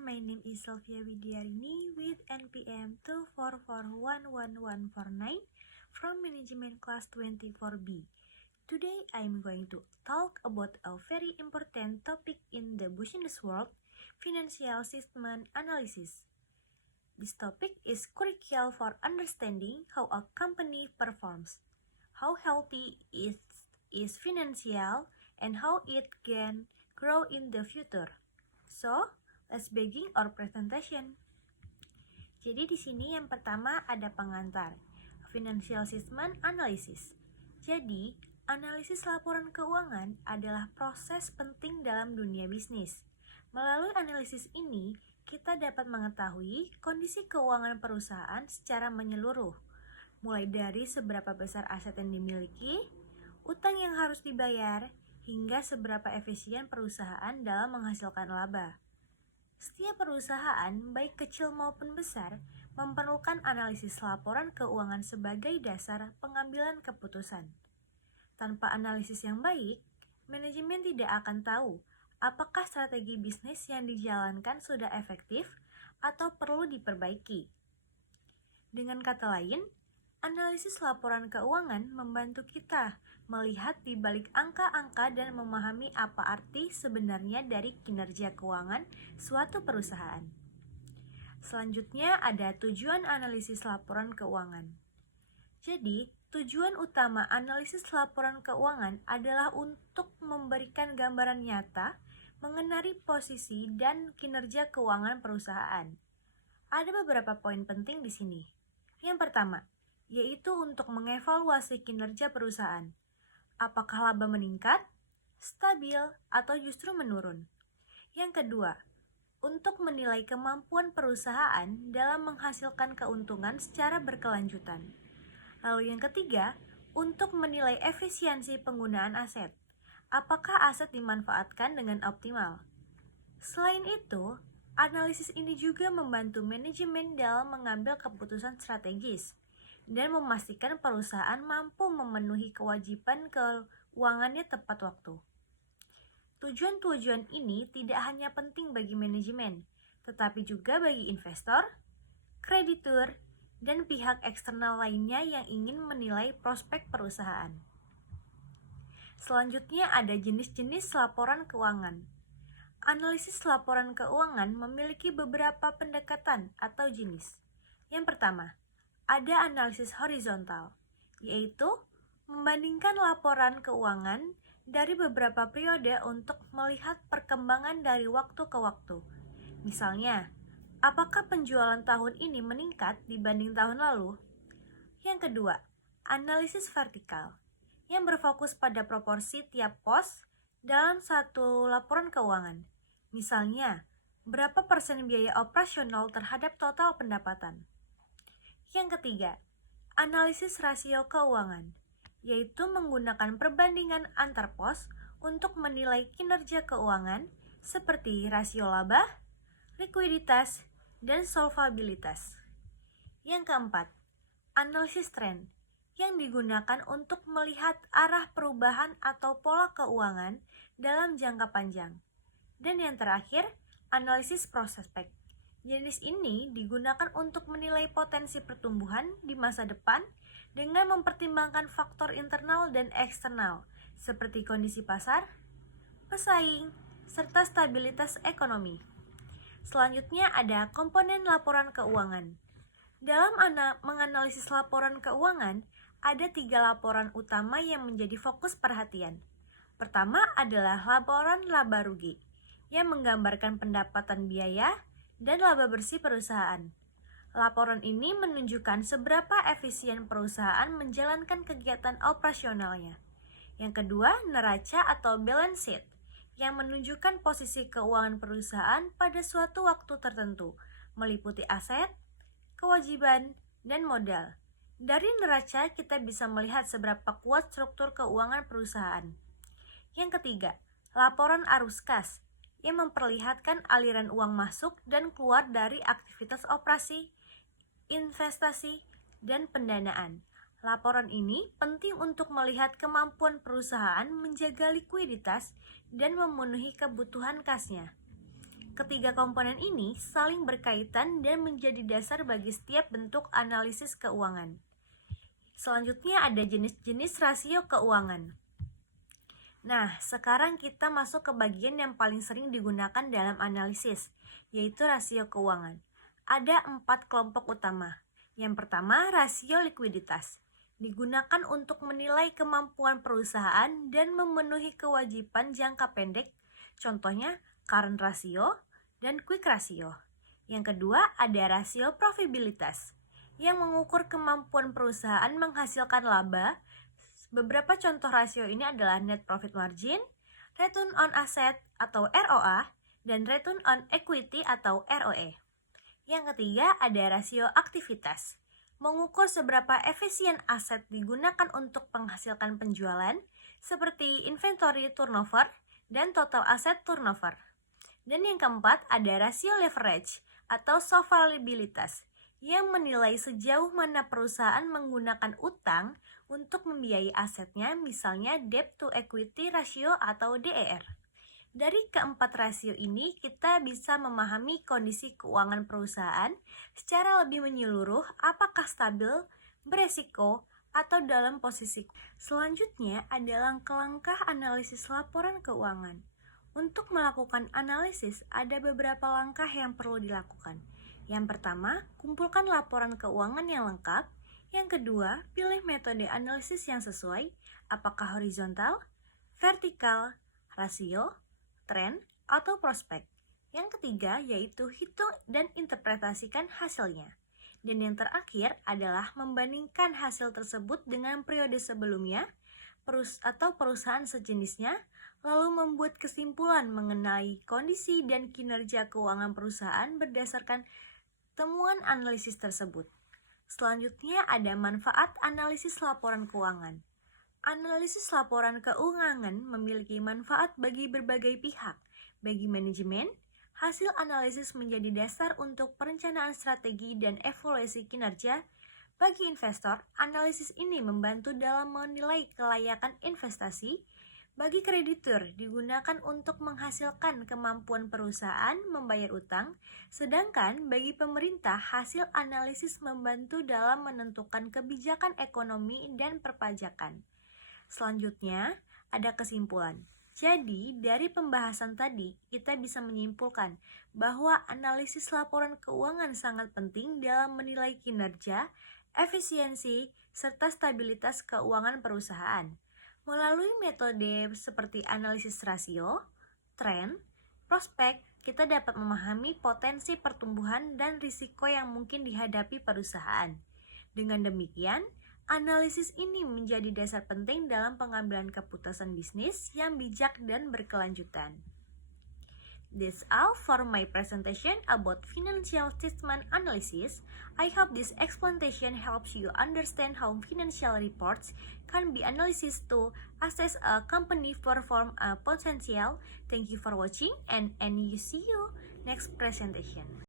my name is Sylvia Widyarini with NPM 2441149 from Management Class 24B. Today I am going to talk about a very important topic in the business world, financial statement analysis. This topic is crucial for understanding how a company performs, how healthy is financial, and how it can grow in the future. So, let's begin our presentation. Jadi di sini yang pertama ada pengantar, Financial Statement Analysis. Jadi, analisis laporan keuangan adalah proses penting dalam dunia bisnis. Melalui analisis ini, kita dapat mengetahui kondisi keuangan perusahaan secara menyeluruh, mulai dari seberapa besar aset yang dimiliki, utang yang harus dibayar, hingga seberapa efisien perusahaan dalam menghasilkan laba. Setiap perusahaan, baik kecil maupun besar, memerlukan analisis laporan keuangan sebagai dasar pengambilan keputusan. Tanpa analisis yang baik, manajemen tidak akan tahu apakah strategi bisnis yang dijalankan sudah efektif atau perlu diperbaiki. Dengan kata lain, analisis laporan keuangan membantu kita melihat di balik angka-angka dan memahami apa arti sebenarnya dari kinerja keuangan suatu perusahaan. Selanjutnya ada tujuan analisis laporan keuangan. Jadi, tujuan utama analisis laporan keuangan adalah untuk memberikan gambaran nyata mengenai posisi dan kinerja keuangan perusahaan. Ada beberapa poin penting di sini. Yang pertama, yaitu untuk mengevaluasi kinerja perusahaan. Apakah laba meningkat, stabil, atau justru menurun? Yang kedua, untuk menilai kemampuan perusahaan dalam menghasilkan keuntungan secara berkelanjutan. Lalu yang ketiga, untuk menilai efisiensi penggunaan aset. Apakah aset dimanfaatkan dengan optimal? Selain itu, analisis ini juga membantu manajemen dalam mengambil keputusan strategis dan memastikan perusahaan mampu memenuhi kewajiban keuangannya tepat waktu. Tujuan-tujuan ini tidak hanya penting bagi manajemen, tetapi juga bagi investor, kreditur, dan pihak eksternal lainnya yang ingin menilai prospek perusahaan. Selanjutnya ada jenis-jenis laporan keuangan. Analisis laporan keuangan memiliki beberapa pendekatan atau jenis. Yang pertama, ada analisis horizontal, yaitu membandingkan laporan keuangan dari beberapa periode untuk melihat perkembangan dari waktu ke waktu. Misalnya, apakah penjualan tahun ini meningkat dibanding tahun lalu? Yang kedua, analisis vertikal, yang berfokus pada proporsi tiap pos dalam satu laporan keuangan. Misalnya, berapa persen biaya operasional terhadap total pendapatan? Yang ketiga, analisis rasio keuangan, yaitu menggunakan perbandingan antar pos untuk menilai kinerja keuangan seperti rasio laba, likuiditas, dan solvabilitas. Yang keempat, analisis tren, yang digunakan untuk melihat arah perubahan atau pola keuangan dalam jangka panjang. Dan yang terakhir, analisis prospek. Jenis ini digunakan untuk menilai potensi pertumbuhan di masa depan dengan mempertimbangkan faktor internal dan eksternal seperti kondisi pasar, pesaing, serta stabilitas ekonomi. Selanjutnya ada komponen laporan keuangan. Dalam menganalisis laporan keuangan, ada 3 laporan utama yang menjadi fokus perhatian. Pertama adalah laporan laba rugi, yang menggambarkan pendapatan biaya dan laba bersih perusahaan. Laporan ini menunjukkan seberapa efisien perusahaan menjalankan kegiatan operasionalnya. Yang kedua, neraca atau balance sheet, yang menunjukkan posisi keuangan perusahaan pada suatu waktu tertentu, meliputi aset, kewajiban, dan modal. Dari neraca kita bisa melihat seberapa kuat struktur keuangan perusahaan. Yang ketiga, laporan arus kas, yang memperlihatkan aliran uang masuk dan keluar dari aktivitas operasi, investasi, dan pendanaan. Laporan ini penting untuk melihat kemampuan perusahaan menjaga likuiditas dan memenuhi kebutuhan kasnya. Ketiga komponen ini saling berkaitan dan menjadi dasar bagi setiap bentuk analisis keuangan. Selanjutnya ada jenis-jenis rasio keuangan. Nah, sekarang kita masuk ke bagian yang paling sering digunakan dalam analisis, yaitu rasio keuangan. Ada 4 kelompok utama. Yang pertama, rasio likuiditas. Digunakan untuk menilai kemampuan perusahaan dan memenuhi kewajiban jangka pendek. Contohnya, current ratio dan quick ratio. Yang kedua, ada rasio profitabilitas yang mengukur kemampuan perusahaan menghasilkan laba. Beberapa contoh rasio ini adalah net profit margin, return on asset atau ROA, dan return on equity atau ROE. Yang ketiga, ada rasio aktivitas, mengukur seberapa efisien aset digunakan untuk menghasilkan penjualan, seperti inventory turnover dan total asset turnover. Dan yang keempat, ada rasio leverage atau solvabilitas, yang menilai sejauh mana perusahaan menggunakan utang untuk membiayai asetnya, misalnya debt to equity ratio atau DER. Dari keempat rasio ini, kita bisa memahami kondisi keuangan perusahaan secara lebih menyeluruh, apakah stabil, beresiko, atau dalam posisi. Selanjutnya ada langkah-langkah analisis laporan keuangan. Untuk melakukan analisis, ada beberapa langkah yang perlu dilakukan. Yang pertama, kumpulkan laporan keuangan yang lengkap. Yang kedua, pilih metode analisis yang sesuai, apakah horizontal, vertikal, rasio, tren, atau prospek. Yang ketiga yaitu hitung dan interpretasikan hasilnya. Dan yang terakhir adalah membandingkan hasil tersebut dengan periode sebelumnya atau perusahaan sejenisnya, lalu membuat kesimpulan mengenai kondisi dan kinerja keuangan perusahaan berdasarkan temuan analisis tersebut. Selanjutnya ada manfaat analisis laporan keuangan. Analisis laporan keuangan memiliki manfaat bagi berbagai pihak. Bagi manajemen, hasil analisis menjadi dasar untuk perencanaan strategi dan evaluasi kinerja. Bagi investor, analisis ini membantu dalam menilai kelayakan investasi. Bagi kreditur, digunakan untuk menghasilkan kemampuan perusahaan membayar utang, sedangkan bagi pemerintah, hasil analisis membantu dalam menentukan kebijakan ekonomi dan perpajakan. Selanjutnya, ada kesimpulan. Jadi, dari pembahasan tadi, kita bisa menyimpulkan bahwa analisis laporan keuangan sangat penting dalam menilai kinerja, efisiensi, serta stabilitas keuangan perusahaan. Melalui metode seperti analisis rasio, tren, prospek, kita dapat memahami potensi pertumbuhan dan risiko yang mungkin dihadapi perusahaan. Dengan demikian, analisis ini menjadi dasar penting dalam pengambilan keputusan bisnis yang bijak dan berkelanjutan. That's all for my presentation about financial statement analysis. I hope this explanation helps you understand how financial reports can be analyzed to assess a company perform a potential. Thank you for watching and see you next presentation.